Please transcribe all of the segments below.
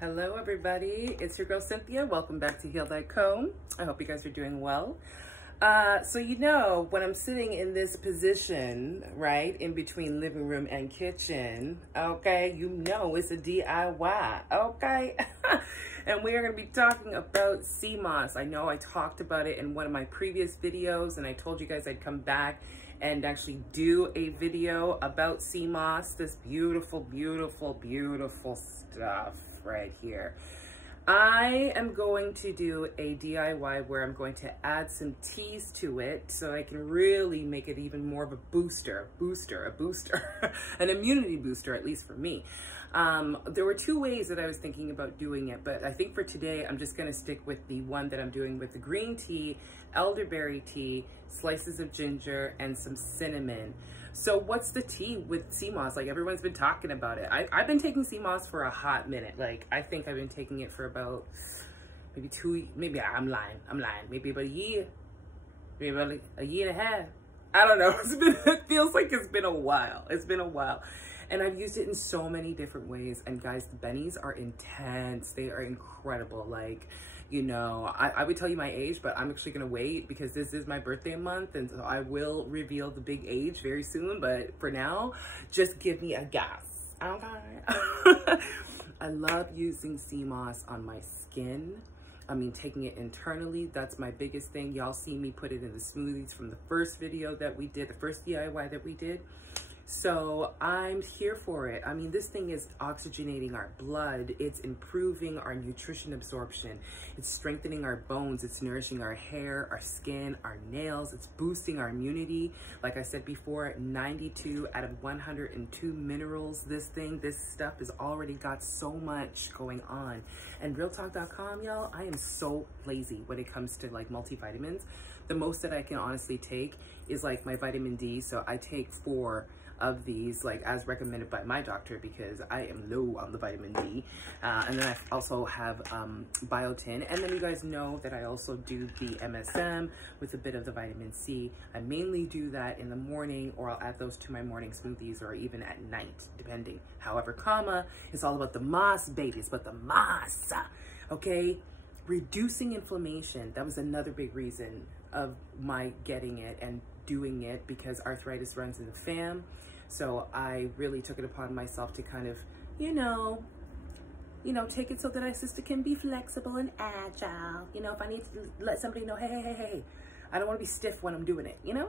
Hello everybody, it's your girl Cynthia. Welcome back to Heal.co. I hope you guys are doing well. So you know, when I'm sitting in this position, right, in between living room and kitchen, okay, you know it's a DIY, okay? And we are going to be talking about Seamoss. I know I talked about it in one of my previous videos, and I told you guys I'd come back and actually do a video about Seamoss, this beautiful, beautiful, beautiful stuff right here. I am going to do a DIY where I'm going to add some teas to it so I can really make it even more of a booster, an immunity booster, at least for me. There were two ways that I was thinking about doing it, but I think for today, I'm just gonna stick with the one that I'm doing with the green tea, elderberry tea, slices of ginger, and some cinnamon. So what's the tea with Seamoss? Like, everyone's been talking about it. I've been taking Seamoss for a hot minute. Like, I think I've been taking it for about maybe I'm lying, maybe about a year, maybe about like a year and a half. I don't know. It feels like it's been a while. It's been a while. And I've used it in so many different ways. And guys, the bennies are intense. They are incredible. Like, you know, I would tell you my age, but I'm actually going to wait because this is my birthday month. And so I will reveal the big age very soon. But for now, just give me a guess. Okay. I love using Seamoss on my skin. I mean, taking it internally, that's my biggest thing. Y'all see me put it in the smoothies from the first video that we did, the first DIY that we did. So I'm here for it. I mean, this thing is oxygenating our blood. It's improving our nutrition absorption. It's strengthening our bones. It's nourishing our hair, our skin, our nails. It's boosting our immunity. Like I said before, 92 out of 102 minerals. This stuff has already got so much going on. And realtalk.com, y'all, I am so lazy when it comes to like multivitamins. The most that I can honestly take is like my vitamin D. So I take 4 of these, like as recommended by my doctor, because I am low on the vitamin D. And then I also have biotin. And then you guys know that I also do the MSM with a bit of the vitamin C. I mainly do that in the morning, or I'll add those to my morning smoothies, or even at night, depending. However, it's all about the moss, babies, but the moss, okay? Reducing inflammation, that was another big reason of my getting it and doing it, because arthritis runs in the fam. So I really took it upon myself to kind of, you know, take it so that our sister can be flexible and agile. You know, if I need to let somebody know, hey, I don't want to be stiff when I'm doing it, you know?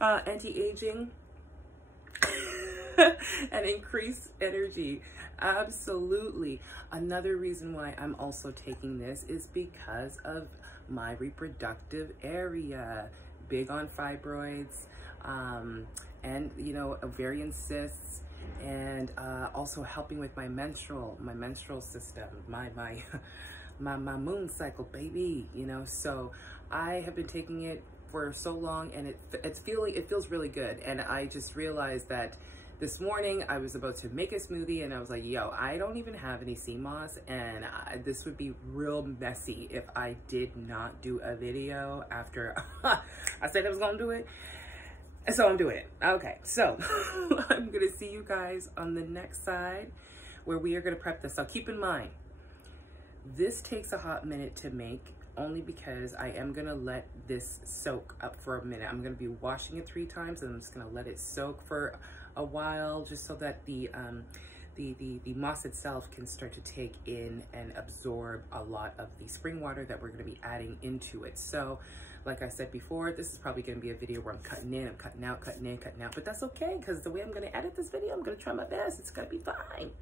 Anti-aging and increased energy. Absolutely. Another reason why I'm also taking this is because of my reproductive area. Big on fibroids, and you know, ovarian cysts, and also helping with my menstrual system, my moon cycle, baby. You know, so I have been taking it for so long, and it feels really good. And I just realized that this morning I was about to make a smoothie, and I was like, yo, I don't even have any Seamoss, and this would be real messy if I did not do a video after I said I was gonna do it. And so I'm doing it. Okay, so I'm gonna see you guys on the next side where we are gonna prep this. So keep in mind, this takes a hot minute to make, only because I am gonna let this soak up for a minute. I'm gonna be washing it 3 times, and I'm just gonna let it soak for a while, just so that the moss itself can start to take in and absorb a lot of the spring water that we're going to be adding into it. So like I said before, this is probably going to be a video where I'm cutting in, I'm cutting out, cutting in, cutting out, but that's okay, because the way I'm going to edit this video, I'm going to try my best. It's going to be fine.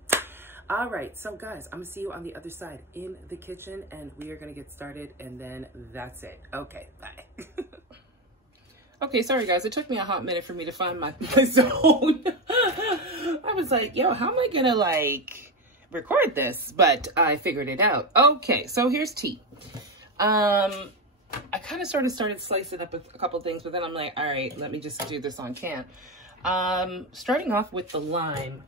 All right, so guys, I'm gonna see you on the other side in the kitchen, and we are going to get started, and then that's it. Okay, bye. Okay, sorry guys, it took me a hot minute for me to find my zone. I was like, yo, how am I gonna like record this? But I figured it out. Okay, so here's tea. I kind of started slicing up a couple things, but then I'm like, all right, let me just do this on cam. Starting off with the lime.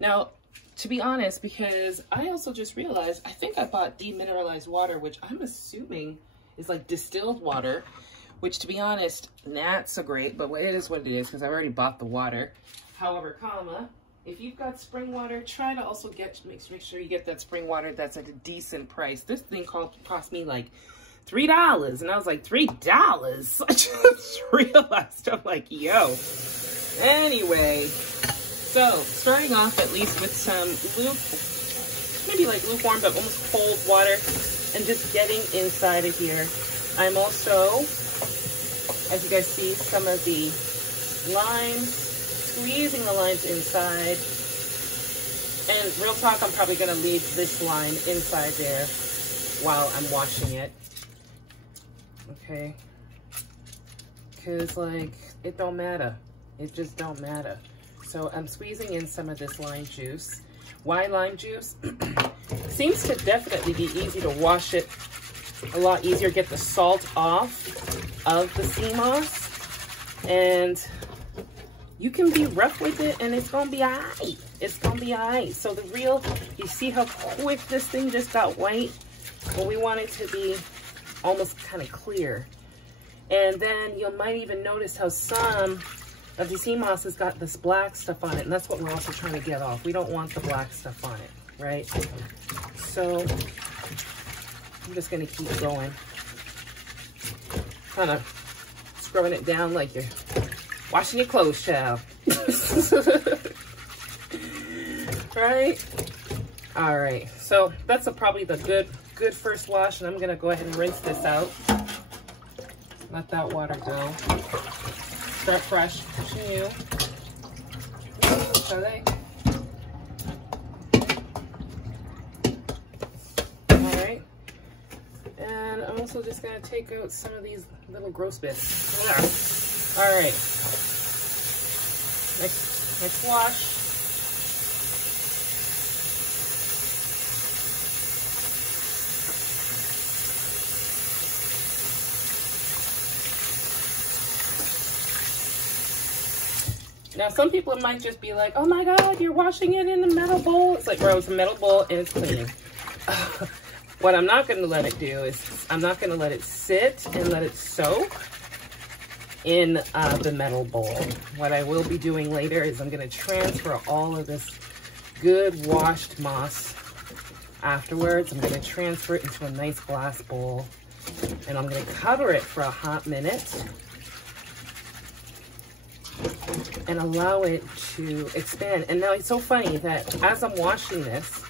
Now, to be honest, because I also just realized, I think I bought demineralized water, which I'm assuming is like distilled water, which, to be honest, not so great, but it is what it is, because I've already bought the water. However, If you've got spring water, try to also make sure you get that spring water that's at a decent price. This thing cost me like $3, and I was like, $3? I just realized, I'm like, yo. Anyway, so starting off at least with some maybe like lukewarm, but almost cold water, and just getting inside of here. I'm also, as you guys see, some of the lime, squeezing the limes inside. And real talk, I'm probably gonna leave this lime inside there while I'm washing it. Okay, because like, it don't matter. It just don't matter. So I'm squeezing in some of this lime juice. Why lime juice? Seems to definitely be easy to wash it a lot easier, get the salt off of the sea moss, and you can be rough with it and it's gonna be all right. It's gonna be all right. So the real, you see how quick this thing just got white? Well, we want it to be almost kind of clear. And then you might even notice how some of the sea moss has got this black stuff on it, and that's what we're also trying to get off. We don't want the black stuff on it, right? So I'm just gonna keep going, kind of scrubbing it down like you're washing your clothes, child. Right? All right, so that's probably the good first wash, and I'm gonna go ahead and rinse this out. Let that water go. Start fresh, new. Shall they? All right, and I'm also just gonna take out some of these little gross bits. Yeah. All right, next wash. Now, some people might just be like, oh my God, you're washing it in the metal bowl. It's like, bro, it's a metal bowl and it's cleaning. What I'm not going to let it do is I'm not going to let it sit and let it soak in the metal bowl. What I will be doing later is I'm going to transfer all of this good washed moss afterwards. I'm going to transfer it into a nice glass bowl, and I'm going to cover it for a hot minute and allow it to expand. And now it's so funny that as I'm washing this,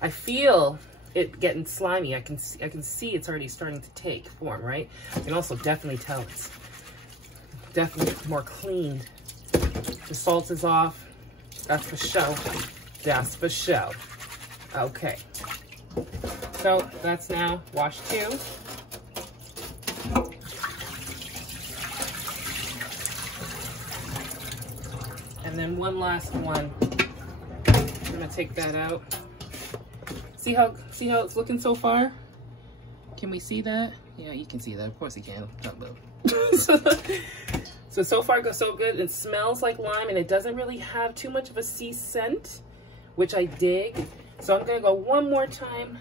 I feel it getting slimy. I can see it's already starting to take form, right? I can also definitely tell it's definitely more cleaned. The salt is off. That's for show. That's for show. Okay. So that's now washed too. And then one last one. I'm gonna take that out. See how it's looking so far? Can we see that? Yeah, you can see that. Of course you can. Don't move. So far so good. It smells like lime, and it doesn't really have too much of a sea scent, which I dig. So I'm gonna go one more time,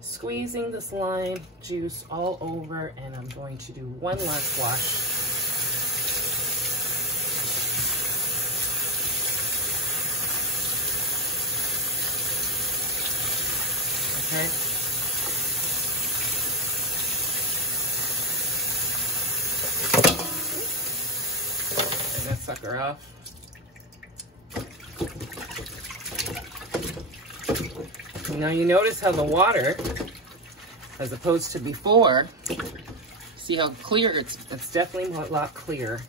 squeezing this lime juice all over, and I'm going to do one last wash. Okay. And that sucker off. Now you notice how the water, as opposed to before, see how clear it's definitely a lot clearer.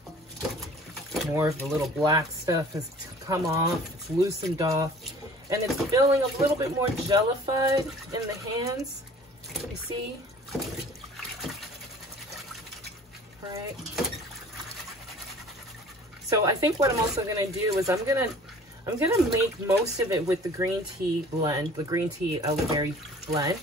More of the little black stuff has come off, it's loosened off. And it's feeling a little bit more jellified in the hands, you see? Right. So I think what I'm also gonna do is I'm gonna make most of it with the green tea blend, the green tea elderberry blend.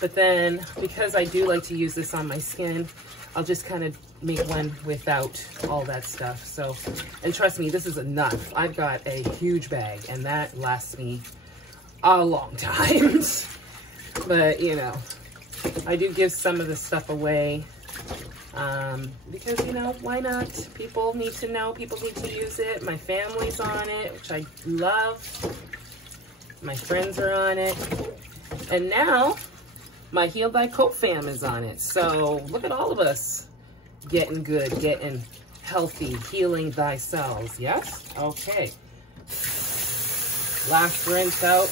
But then, because I do like to use this on my skin, I'll just kind of make one without all that stuff. So, and trust me, this is enough. I've got a huge bag, and that lasts me a long time. But, you know, I do give some of this stuff away Because, you know, why not? People need to know, people need to use it. My family's on it, which I love. My friends are on it. And now, my Heal Thy Coat fam is on it. So, look at all of us getting good, getting healthy, healing thyself. Yes? Okay. Last rinse out.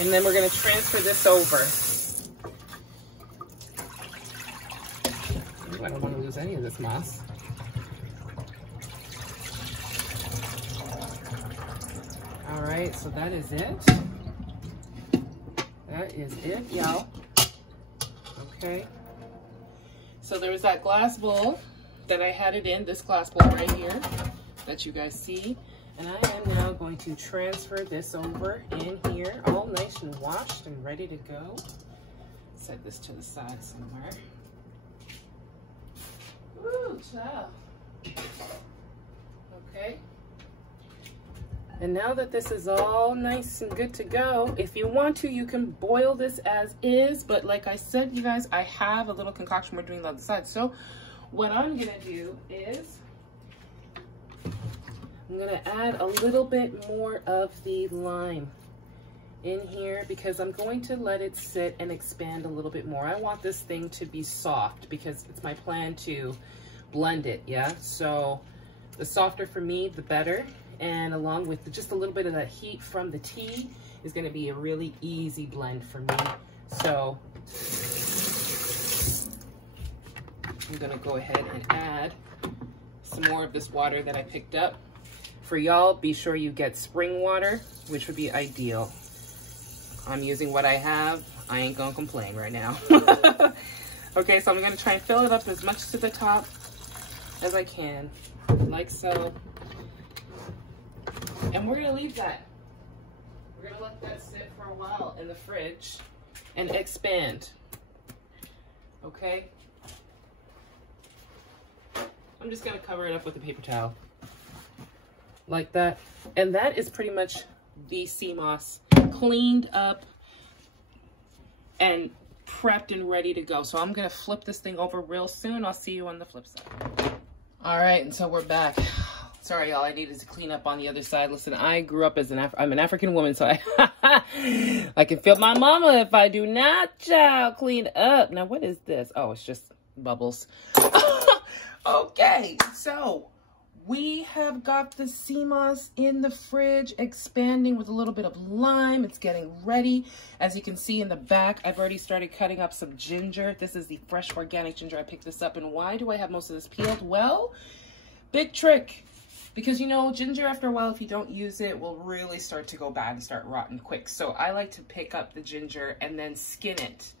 And then we're going to transfer this over. Ooh, I don't want to lose any of this moss. All right, so that is it. That is it, y'all. Okay. So there was that glass bowl that I had it in, this glass bowl right here that you guys see. And I am now going to transfer this over in here, all nice and washed and ready to go. Set this to the side somewhere. Ooh, child. Okay. And now that this is all nice and good to go, if you want to, you can boil this as is. But like I said, you guys, I have a little concoction we're doing on the side. So what I'm gonna do is, I'm gonna add a little bit more of the lime in here because I'm going to let it sit and expand a little bit more. I want this thing to be soft because it's my plan to blend it, yeah? So the softer for me, the better. And along with just a little bit of that heat from the tea is gonna be a really easy blend for me. So I'm gonna go ahead and add some more of this water that I picked up. For y'all, be sure you get spring water, which would be ideal. I'm using what I have. I ain't gonna complain right now. Okay, so I'm gonna try and fill it up as much to the top as I can, like so. And we're gonna leave that. We're gonna let that sit for a while in the fridge and expand. Okay? I'm just gonna cover it up with a paper towel. Like that. And that is pretty much the sea moss cleaned up and prepped and ready to go. So I'm gonna flip this thing over real soon. I'll see you on the flip side. All right, and so we're back. Sorry, y'all, I needed to clean up on the other side. Listen, I grew up as I'm an African woman, so I can feel my mama if I do not, child, clean up. Now, what is this? Oh, it's just bubbles. Okay, so we have got the sea moss in the fridge, expanding with a little bit of lime. It's getting ready. As you can see in the back, I've already started cutting up some ginger. This is the fresh organic ginger. I picked this up. And why do I have most of this peeled? Well, big trick. Because, you know, ginger, after a while, if you don't use it, will really start to go bad and start rotting quick. So I like to pick up the ginger and then skin it.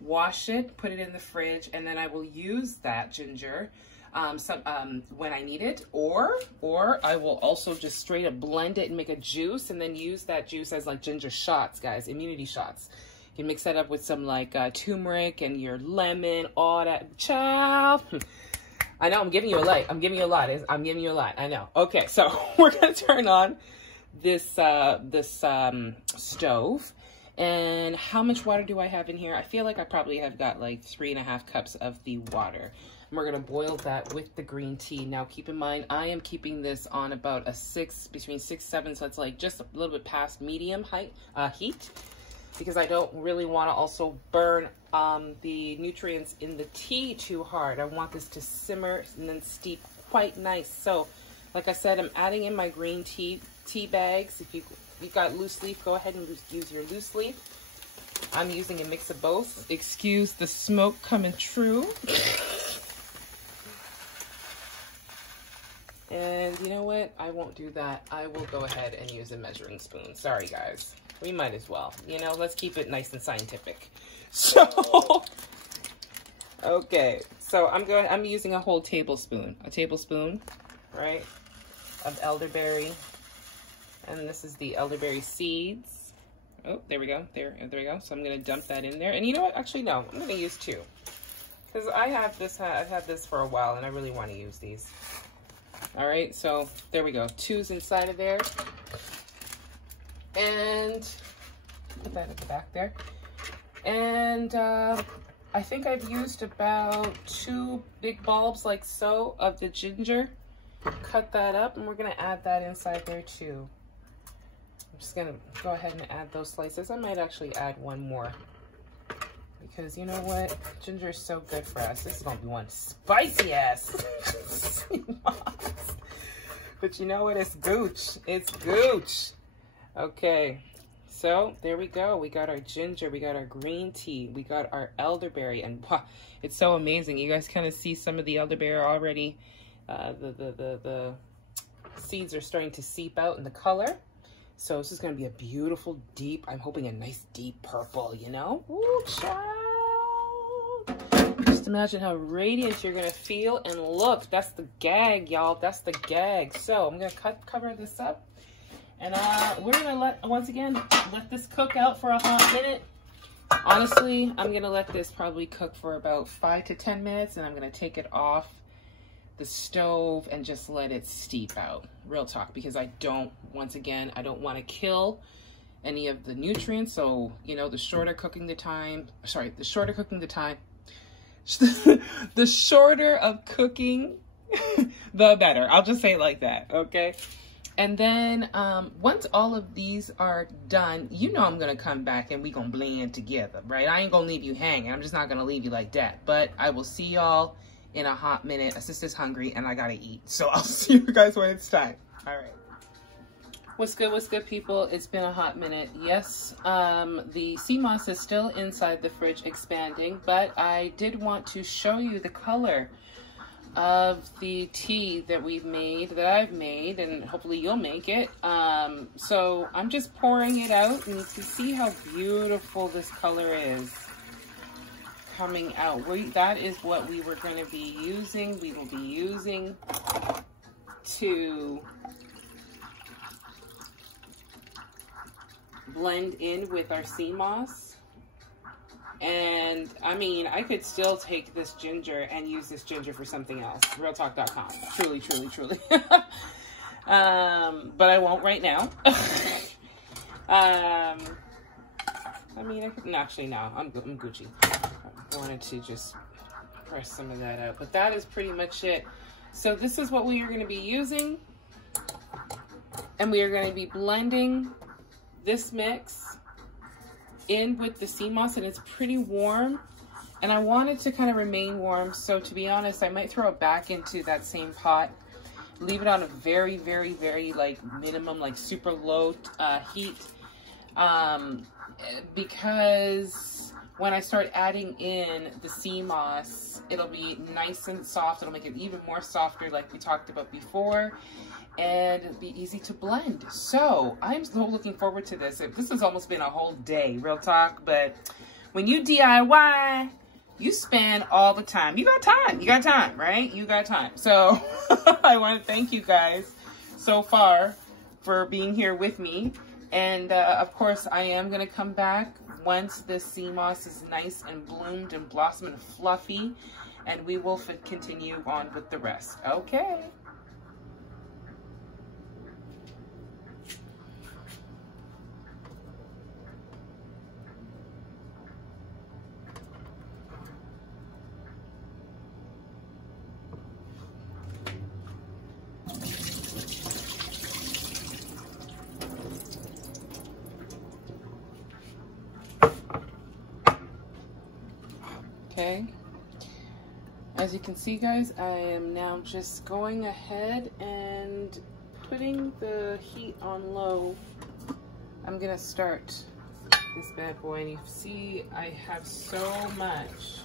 Wash it, put it in the fridge, and then I will use that ginger when I need it. Or I will also just straight up blend it and make a juice and then use that juice as like ginger shots, guys, immunity shots. You can mix that up with some like turmeric and your lemon, all that. Child. I know I'm giving you a light. I'm giving you a lot. I'm giving you a lot. I know. Okay, so we're gonna turn on this stove. And how much water do I have in here? I feel like I probably have got like 3.5 cups of the water. And we're gonna boil that with the green tea. Now keep in mind, I am keeping this on about a between 6, 7, so it's like just a little bit past medium heat. Because I don't really want to also burn the nutrients in the tea too hard. I want this to simmer and then steep quite nice. So, like I said, I'm adding in my green tea bags. If you've got loose leaf, go ahead and use your loose leaf. I'm using a mix of both. Excuse the smoke coming through. And you know what? I won't do that. I will go ahead and use a measuring spoon. Sorry, guys. We might as well, you know, let's keep it nice and scientific. So, okay, so I'm using a whole tablespoon, right, of elderberry. And this is the elderberry seeds. Oh, there we go, there we go. So I'm gonna dump that in there. And you know what, actually, no, I'm gonna use 2. Because I've had this for a while and I really wanna use these. All right, so there we go, 2's inside of there. And put that at the back there. And I think I've used about 2 big bulbs like so of the ginger. Cut that up, and we're gonna add that inside there too. I'm just gonna go ahead and add those slices. I might actually add one more, because you know what? Ginger is so good for us. This is gonna be one spicy ass Seamoss. But you know what? It's gooch. It's gooch. Okay. So there we go. We got our ginger, we got our green tea, we got our elderberry, and wow, it's so amazing. You guys kind of see some of the elderberry already. The seeds are starting to seep out in the color. So this is going to be a beautiful deep, I'm hoping a nice deep purple, you know? Ooh, child. Just imagine how radiant you're going to feel and look. That's the gag, y'all. That's the gag. So I'm going to cover this up. And we're gonna once again, let this cook out for a hot minute. Honestly, I'm gonna let this probably cook for about 5 to 10 minutes, and I'm gonna take it off the stove and just let it steep out. Real talk, because I don't want to kill any of the nutrients. So, you know, the shorter cooking the time, the shorter of cooking, the better. I'll just say it like that, okay? And then once all of these are done, you know I'm going to come back and we going to blend together, right? I ain't going to leave you hanging. I'm just not going to leave you like that. But I will see y'all in a hot minute. Sister's hungry and I got to eat. So I'll see you guys when it's time. All right. What's good, people? It's been a hot minute. Yes, the Seamoss is still inside the fridge expanding, but I did want to show you the color of the tea that I've made, and hopefully you'll make it. So I'm just pouring it out, and you can see how beautiful this color is coming out. That is what we were going to be using. We will be using to blend in with our Seamoss. And I mean, I could still take this ginger and use this ginger for something else. Realtalk.com. Truly. But I won't right now. I mean, I could actually now. I'm Gucci. I wanted to just press some of that out, but that is pretty much it. So this is what we are going to be using, and we are going to be blending this mix in with the Seamoss, and it's pretty warm, and I want it to kind of remain warm. So to be honest, I might throw it back into that same pot, leave it on a very like minimum, like super low heat, because when I start adding in the Seamoss, it'll be nice and soft. It'll make it even more softer, like we talked about before, and it'll be easy to blend. So I'm so looking forward to this. This has almost been a whole day, real talk, but when you DIY, you spend all the time. You got time, right? You got time. So I want to thank you guys so far for being here with me. And of course, I am going to come back once this Seamoss is nice and bloomed and blossomed and fluffy, and we will continue on with the rest. Okay. Okay, as you can see, guys, I am now just going ahead and putting the heat on low. I'm gonna start this bad boy, and you see I have so much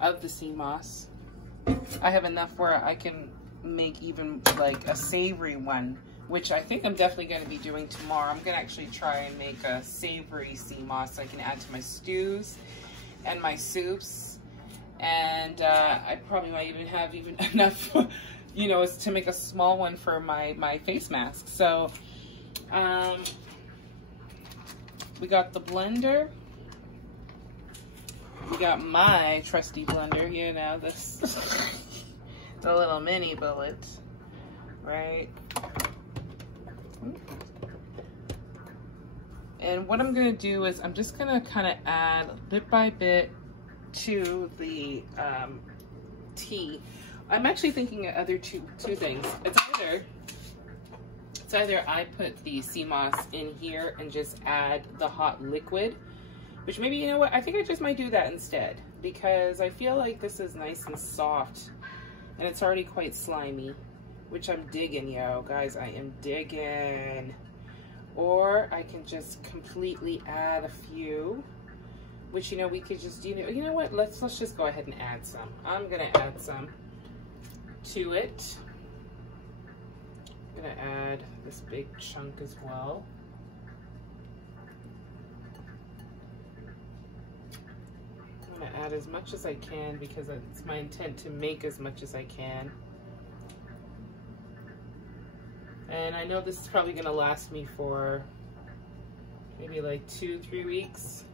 of the Seamoss. I have enough where I can make even like a savory one, which I think I'm definitely going to be doing tomorrow. I'm going to actually try and make a savory Seamoss I can add to my stews and my soups. And I probably might even have enough, you know, to make a small one for my face mask. So we got the blender. We got my trusty blender, you know, this the little mini bullet, right? And what I'm going to do is I'm just going to kind of add bit by bit to the tea. I'm actually thinking of other two things. It's either I put the Seamoss in here and just add the hot liquid, which maybe, you know what, I think I just might do that instead, because I feel like this is nice and soft and it's already quite slimy, which I'm digging, yo, guys, I am digging. Or I can just completely add a few, which, you know, we could just, you know what, let's just go ahead and add some. I'm gonna add some to it. I'm gonna add this big chunk as well. I'm gonna add as much as I can because it's my intent to make as much as I can. And I know this is probably gonna last me for maybe like 2-3 weeks,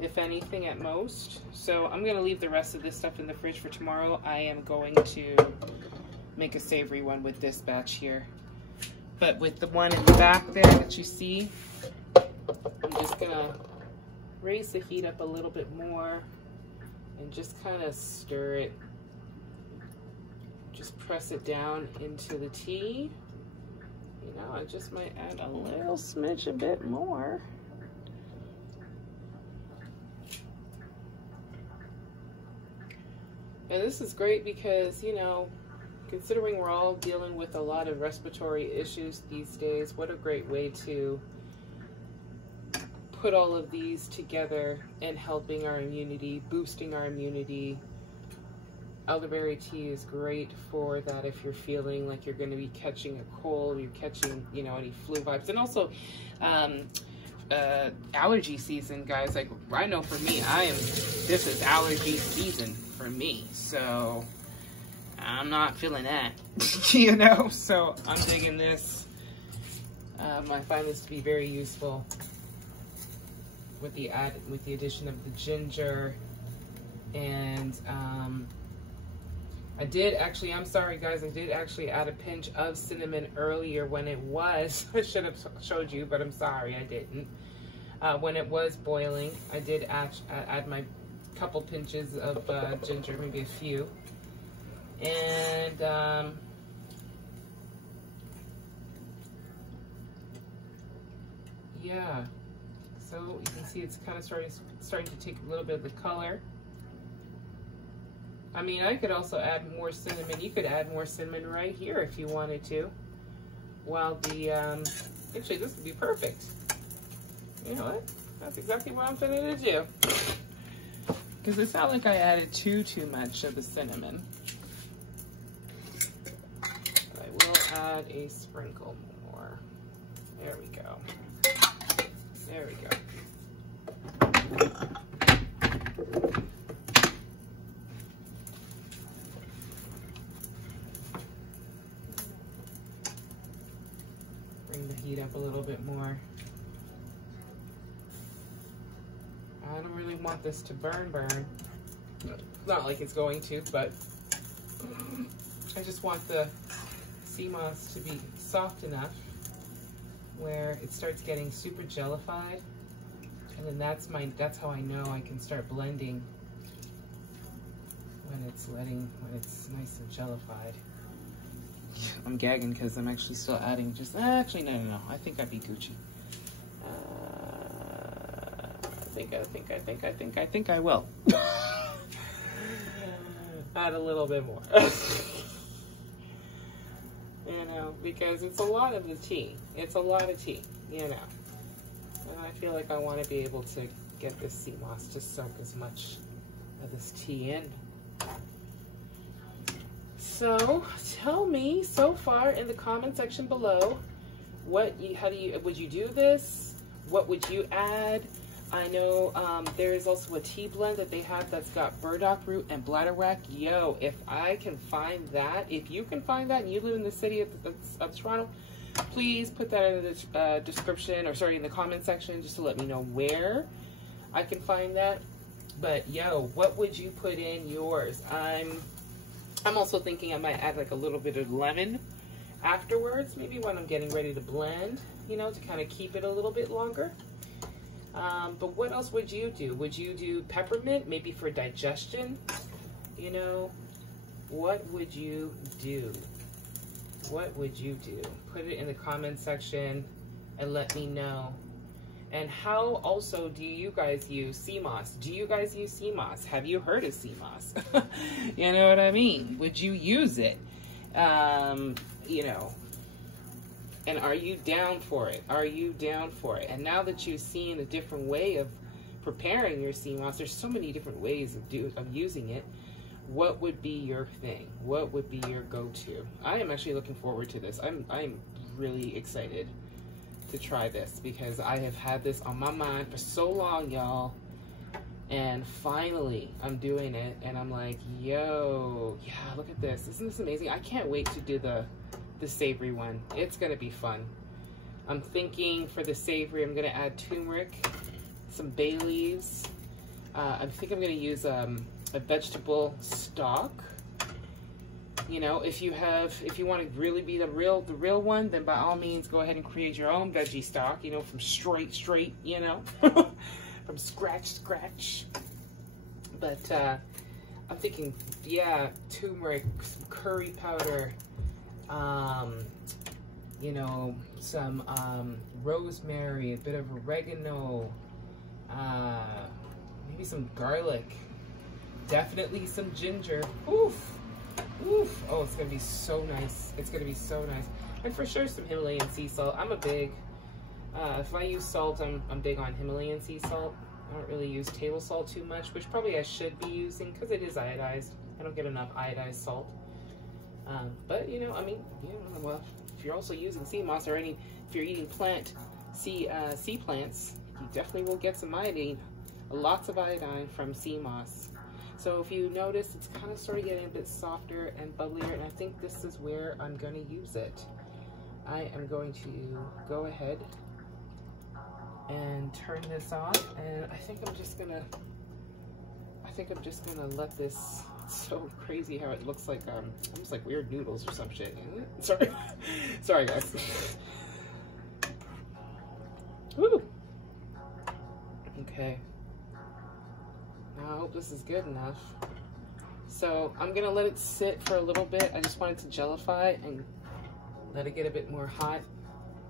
if anything at most. So I'm gonna leave the rest of this stuff in the fridge for tomorrow. I am going to make a savory one with this batch here. But with the one in the back there that you see, I'm just gonna raise the heat up a little bit more and just kind of stir it. Just press it down into the tea. You know, I just might add a little smidge a bit more. And this is great because, you know, considering we're all dealing with a lot of respiratory issues these days, what a great way to put all of these together and helping our immunity, boosting our immunity. Elderberry tea is great for that if you're feeling like you're going to be catching a cold, you're catching, you know, any flu vibes. And also, allergy season, guys. Like, I know for me, this is allergy season for me. So, I'm not feeling that, you know? So, I'm digging this. I find this to be very useful with the addition of the ginger. And, I did actually, I'm sorry guys, I did actually add a pinch of cinnamon earlier when it was, I should have showed you, but I'm sorry I didn't. When it was boiling, I did add my couple pinches of ginger, maybe a few. And yeah, so you can see it's kind of starting to take a little bit of the color. I mean, I could also add more cinnamon. You could add more cinnamon right here if you wanted to. While the, actually this would be perfect. You know what? That's exactly what I'm finna to do. Because it's not like I added too much of the cinnamon. But I will add a sprinkle more. There we go. There we go. Bring the heat up a little bit more. I don't really want this to burn. Not like it's going to, but I just want the sea moss to be soft enough where it starts getting super jellified, and then that's how I know I can start blending when it's nice and jellified. I'm gagging because I'm actually still adding actually no, I think I'd be Gucci. I think I will. Add a little bit more. You know, because it's a lot of the tea. It's a lot of tea, you know. And I feel like I want to be able to get this sea moss to soak as much of this tea in. So tell me so far in the comment section below, would you do this? What would you add? I know there is also a tea blend that they have that's got burdock root and bladderwrack. Yo, if I can find that, if you can find that and you live in the city of Toronto, please put that in the description, or sorry, in the comment section, just to let me know where I can find that. But yo, what would you put in yours? I'm also thinking I might add like a little bit of lemon afterwards, maybe when I'm getting ready to blend. you know, to kind of keep it a little bit longer. But what else would you do? Would you do peppermint, maybe for digestion? You know, what would you do? What would you do? Put it in the comment section and let me know. And how also do you guys use Seamoss? Do you guys use Seamoss? Have you heard of Seamoss? You know what I mean? Would you use it? You know, and are you down for it? Are you down for it? And now that you've seen a different way of preparing your Seamoss, there's so many different ways of using it. What would be your thing? What would be your go-to? I am actually looking forward to this. I'm really excited to try this because I have had this on my mind for so long, y'all. And finally, I'm doing it, and I'm like, yo, yeah, look at this. Isn't this amazing? I can't wait to do the savory one. It's gonna be fun. I'm thinking for the savory, I'm gonna add turmeric, some bay leaves. I think I'm gonna use a vegetable stock. You know, if you want to really be the real one, then by all means go ahead and create your own veggie stock, you know, from straight, you know, from scratch. But I'm thinking, yeah, turmeric, some curry powder, you know, some rosemary, a bit of oregano, maybe some garlic, definitely some ginger. Oof. Oof. Oh, it's gonna be so nice. It's gonna be so nice. And for sure some Himalayan sea salt. I'm a big, if I use salt, I'm big on Himalayan sea salt. I don't really use table salt too much, which probably I should be using because it is iodized. I don't get enough iodized salt. But you know, I mean, you know, well, if you're also using sea moss or if you're eating sea plants, you definitely will get some iodine, lots of iodine from sea moss. So if you notice, it's kind of sort of getting a bit softer and bubblier, and I think this is where I'm going to use it. I am going to go ahead and turn this on, and I think I'm just gonna let this. It's so crazy how it looks like almost like weird noodles or some shit, isn't it? Sorry. Sorry guys. Woo. Okay. Now I hope this is good enough. So I'm gonna let it sit for a little bit. I just want it to gellify and let it get a bit more hot.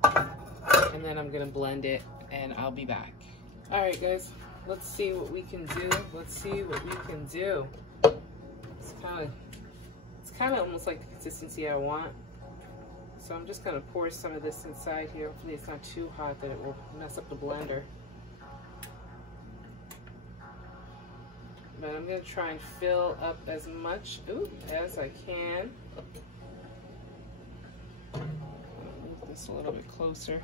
And then I'm gonna blend it and I'll be back. All right guys, let's see what we can do. Let's see what we can do. It's kind of almost like the consistency I want. So I'm just gonna pour some of this inside here. Hopefully it's not too hot that it will mess up the blender. But I'm gonna try and fill up as much as I can. Move this a little bit closer.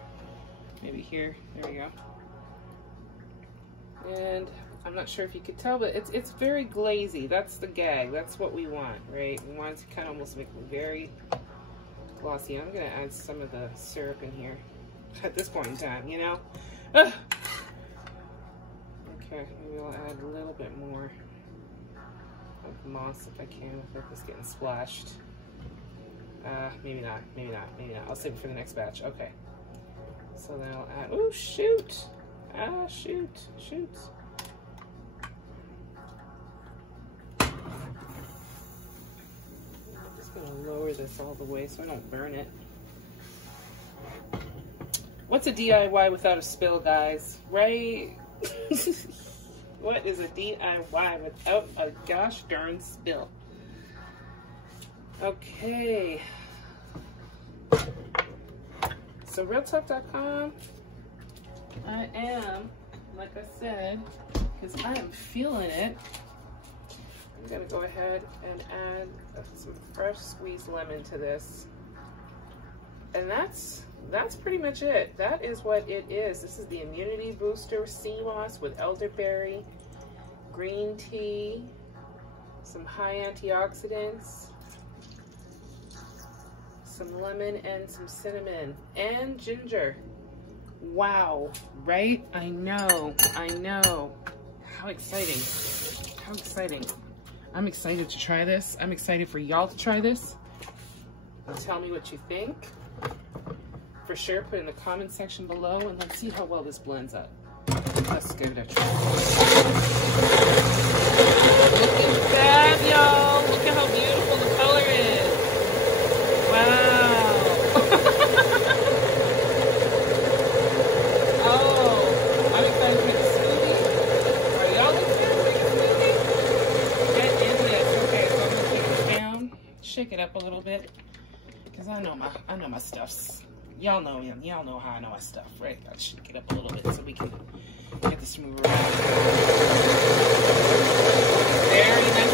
Maybe here, there we go. And I'm not sure if you could tell, but it's very glazy. That's the gag, that's what we want, right? We want it to kind of almost make it very glossy. I'm gonna add some of the syrup in here at this point in time, you know? Ugh. Okay, maybe I'll add a little bit more of moss if I can without this getting splashed. Maybe not. I'll save it for the next batch. Okay. So then I'll add, oh shoot! Ah, shoot. I'm just gonna lower this all the way so I don't burn it. What's a DIY without a spill, guys? Right? What is a DIY without a gosh darn spill? Okay. So realtalk.com, I am, like I said, because I am feeling it, I'm gonna go ahead and add some fresh squeezed lemon to this. And that's pretty much it. That is what it is. This is the Immunity Booster Seamoss with elderberry, green tea, some high antioxidants, some lemon and some cinnamon and ginger. Wow, right? I know. How exciting. How exciting. I'm excited to try this. I'm excited for y'all to try this. Tell me what you think. for sure put in the comment section below, and let's see how well this blends up. Let's give it a try. Look at that, y'all. Look at how beautiful the color is. Wow. Oh, I'm excited to make a smoothie. Are y'all excited to make a smoothie? Get in this. Okay, so I'm gonna take it down, shake it up a little bit, because I know my stuffs. Y'all know how I know my stuff, right? Gotta shake it up a little bit so we can get this to move around. Very nice.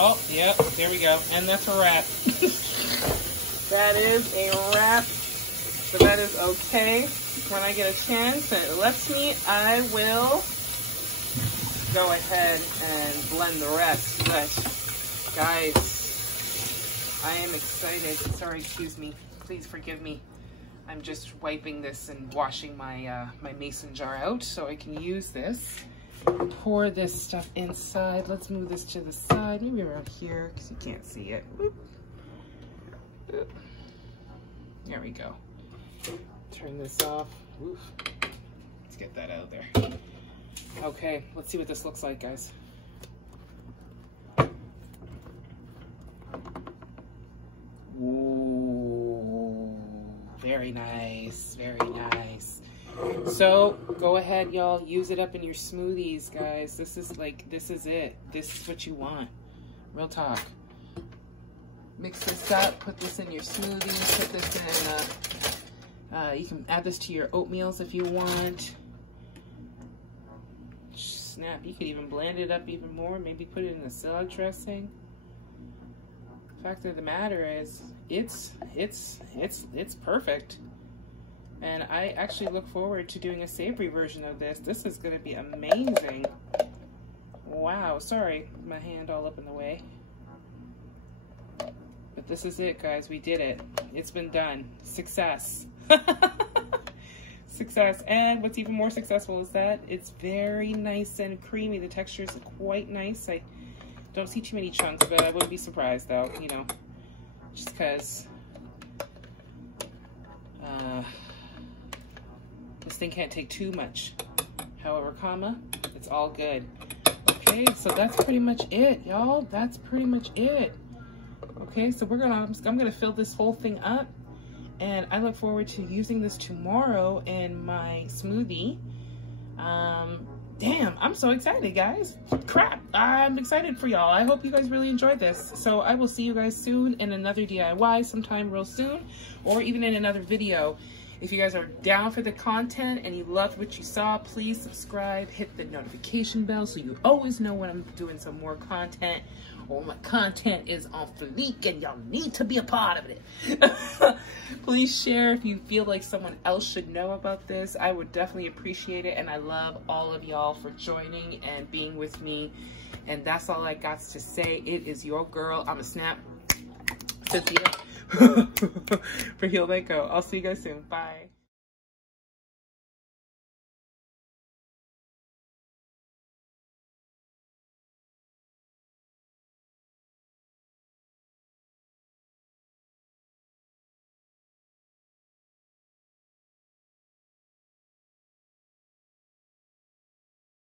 Oh, yep, there we go. And that's a wrap. That is a wrap. But that is okay. When I get a chance and it lets me, I will go ahead and blend the rest. But, guys, I am excited. Sorry, excuse me. Please forgive me. I'm just wiping this and washing my, my mason jar out so I can use this. Pour this stuff inside. Let's move this to the side, maybe around here because you can't see it. Whoop. Whoop. There we go. Turn this off. Oof. Let's get that out of there. Okay, let's see what this looks like, guys. Ooh, very nice, very nice. So go ahead, y'all, use it up in your smoothies, guys. This is it. This is what you want. Real talk. Mix this up, put this in your smoothies, put this in, you can add this to your oatmeals if you want. Snap, you could even blend it up even more, maybe put it in the salad dressing. Fact of the matter is, it's perfect. And I actually look forward to doing a savory version of this. This is going to be amazing. Wow, sorry, my hand all up in the way. But this is it, guys. We did it. It's been done. Success. Success. And what's even more successful is that it's very nice and creamy. The texture is quite nice. I don't see too many chunks, but I wouldn't be surprised, though, you know, just because this thing can't take too much. However, it's all good. Okay, so that's pretty much it, y'all. That's pretty much it. Okay, so I'm gonna fill this whole thing up, and I look forward to using this tomorrow in my smoothie. Damn, I'm so excited, guys. Crap, I'm excited for y'all. I hope you guys really enjoyed this. So I will see you guys soon in another DIY sometime real soon, or even in another video. If you guys are down for the content and you loved what you saw, please subscribe, hit the notification bell so you always know when I'm doing some more content, or my content is on fleek and y'all need to be a part of it. Please share if you feel like someone else should know about this. I would definitely appreciate it, and I love all of y'all for joining and being with me. And that's all I got to say. It is your girl, I'm a snap, Cynthia, for Heal That Go. I'll see you guys soon. Bye.